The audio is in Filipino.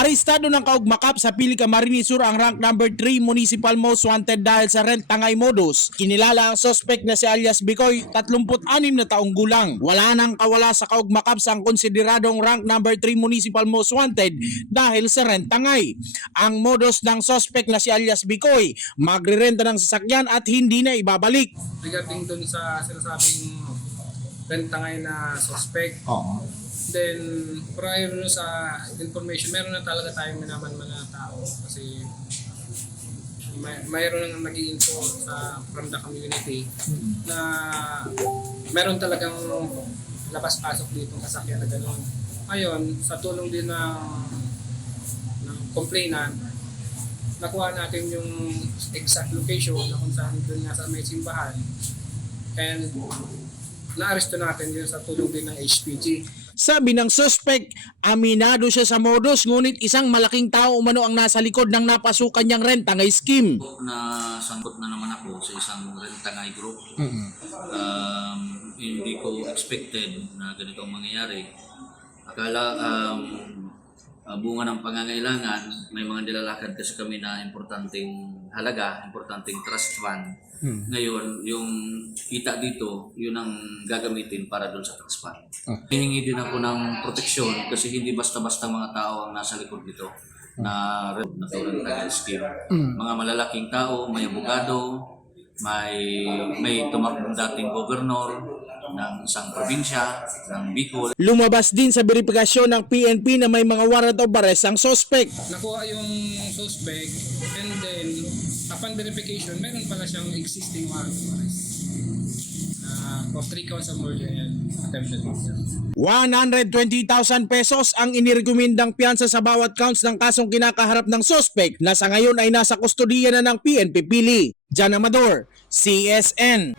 Arestado ng kaugmakap sa Pili Camarines Sur ang rank number 3 Municipal Most Wanted dahil sa rent tangay modus. Kinilala ang suspect na si alias Bicoy, 36 na taong gulang. Wala nang kawala sa kaugmakap sa konsideradong rank number 3 Municipal Most Wanted dahil sa rent tangay. Ang modus ng suspect na si alias Bicoy, magrerenta ng sasakyan at hindi na ibabalik. Regarding dun sa sinasabing rent tangay na suspect, then, prior nun sa information, meron na talaga tayong minaman-man na tao kasi mayroon nang nag-i-info from the community na meron talagang labas-pasok dito ng sasakyan na gano'n. Ngayon, sa tulong din ng complainant, nakuha natin yung exact location na kung saan doon nga sa may simbahan and na-aresto natin yun sa tulong din ng HPG. Sabi ng suspect, aminado siya sa modus ngunit isang malaking tao umano ang nasa likod ng napasukan niyang rentangay scheme. Na sangkot na naman ako sa isang rentangay group. Hindi ko expected na ganito ang mangyayari. Akala bunga ng pangangailangan, may mga nilalakad kasi kami na importanteng halaga, importanteng trust fund. Ngayon, yung kita dito, yun ang gagamitin para doon sa trust fund. Hihingi din ako ng proteksyon kasi hindi basta-basta mga tao ang nasa likod nito na rentangay scheme. Mga malalaking tao, may abogado, may tumakbong dating gobernador ng isang probinsya, ng Bicol. Lumabas din sa verifikasyon ng PNP na may mga warrant of arrest ang suspect. Nakuha yung suspect and then upon verification, meron pala siyang existing warrant of arrest of 3 counts of murder and attempted murder. 120,000 pesos ang inirekomendang piyansa sa bawat counts ng kasong kinakaharap ng suspect na sa ngayon ay nasa kustodiya na ng PNP Pili. Jan Amador, CSN.